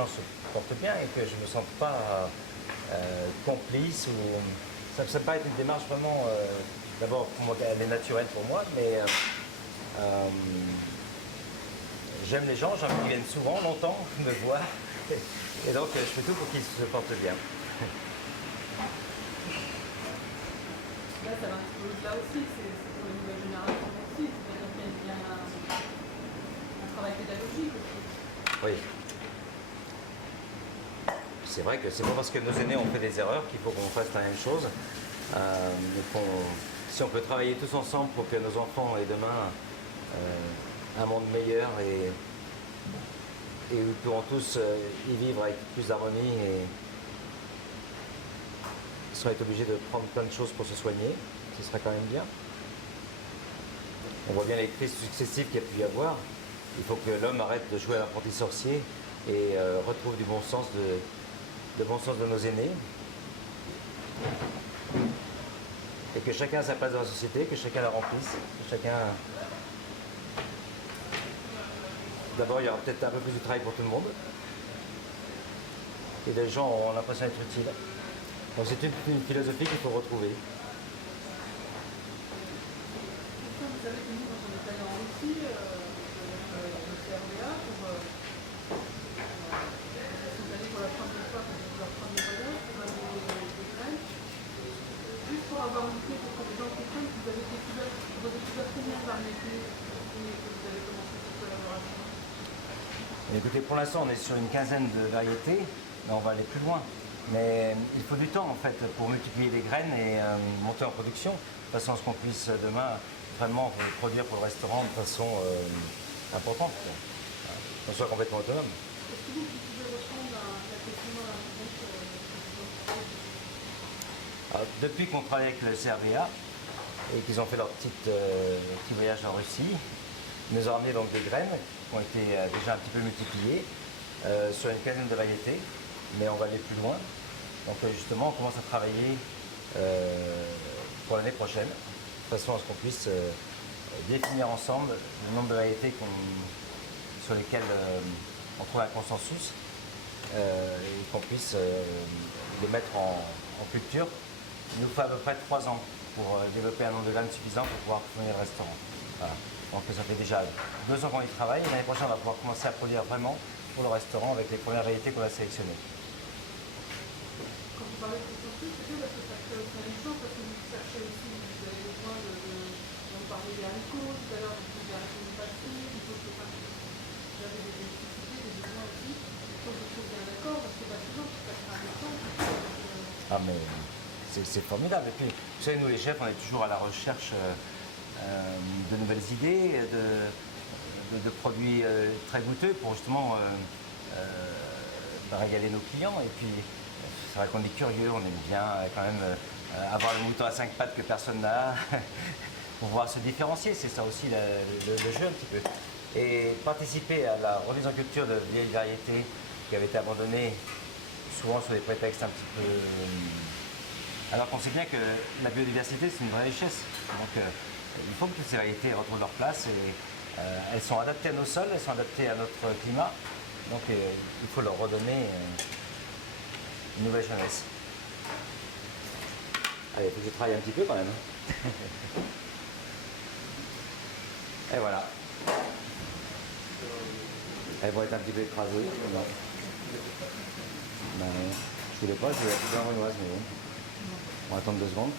gens se portent bien et que je ne me sente pas complice. Ça me paraît être une démarche vraiment, d'abord, elle est naturelle pour moi, mais j'aime les gens, j'ai envie qu'ils viennent souvent, longtemps, me voir. Et donc, je fais tout pour qu'ils se portent bien. Là, ça va un petit peu au-delà aussi, c'est pour les nouvelles générations aussi, c'est-à-dire qu'il y a un travail pédagogique aussi. Oui. C'est vrai que c'est pas parce que nos aînés ont fait des erreurs qu'il faut qu'on fasse la même chose. Si on peut travailler tous ensemble pour que nos enfants aient demain un monde meilleur et nous pourrons tous y vivre avec plus d'harmonie et sans être obligés de prendre plein de choses pour se soigner, ce serait quand même bien. On voit bien les crises successives qu'il y a pu y avoir. Il faut que l'homme arrête de jouer à l'apprenti sorcier et retrouve du bon sens le bon sens de nos aînés. Et que chacun a sa place dans la société, que chacun la remplisse, que chacun... D'abord, il y aura peut-être un peu plus de travail pour tout le monde. Et les gens auront l'impression d'être utiles. Donc c'est une philosophie qu'il faut retrouver. Vous savez que nous, quand on est allé en Russie, le CRVA, ils sont allés pour la première fois, pour leur premier voyage, pour avoir des graines, juste pour avoir une idée, pour que les gens comprennent que vous avez découvert combien de variétés et que vous avez commencé cette collaboration. Écoutez, pour l'instant, on est sur une quinzaine de variétés, mais on va aller plus loin. Mais il faut du temps, en fait, pour multiplier les graines et monter en production, de façon à ce qu'on puisse demain vraiment produire pour le restaurant de façon importante, qu'on soit complètement autonome. Est-ce que vous pouvez reprendre la question à la réponse Depuis qu'on travaille avec le CRVA et qu'ils ont fait leur petit voyage en Russie, ils nous ont ramené donc des graines qui ont été déjà un petit peu multipliées sur une quinzaine de variétés, mais on va aller plus loin. Donc justement, on commence à travailler pour l'année prochaine, de façon à ce qu'on puisse définir ensemble le nombre de variétés sur lesquelles on trouve un consensus et qu'on puisse les mettre en culture. Il nous faut à peu près 3 ans pour développer un nombre de graines suffisant pour pouvoir fournir le restaurant. Voilà. Donc ça fait déjà 2 ans qu'on y travaille et l'année prochaine on va pouvoir commencer à produire vraiment pour le restaurant avec les premières variétés qu'on a sélectionnées. Quand vous parlez de consensus, c'est bien parce que ça crée aussi un échange, parce que vous cherchez aussi, vous avez besoin de parler des haricots, tout à l'heure vous avez arrêté de passer, il faut que vous avez des nécessités, des besoins aussi, il faut que vous trouviez un accord, parce que souvent ça crée un échange. Ah mais c'est formidable. Et puis, vous savez, nous les chefs, on est toujours à la recherche de nouvelles idées, de produits très goûteux pour justement régaler nos clients. Et puis, c'est vrai qu'on est curieux, on aime bien quand même avoir le mouton à 5 pattes que personne n'a, pour pouvoir se différencier. C'est ça aussi le jeu un petit peu. Et participer à la remise en culture de vieilles variétés qui avaient été abandonnées souvent sur des prétextes un petit peu... alors qu'on sait bien que la biodiversité, c'est une vraie richesse. Donc il faut que toutes ces variétés retrouvent leur place et elles sont adaptées à nos sols, elles sont adaptées à notre climat. Donc il faut leur redonner une nouvelle jeunesse. Allez, il faut que je travaille un petit peu quand même. Et voilà. Elles vont être un petit peu écrasées. Non. Ben, je voulais pas, je voulais la plus rennoise, mais bon. On va attendre 2 secondes.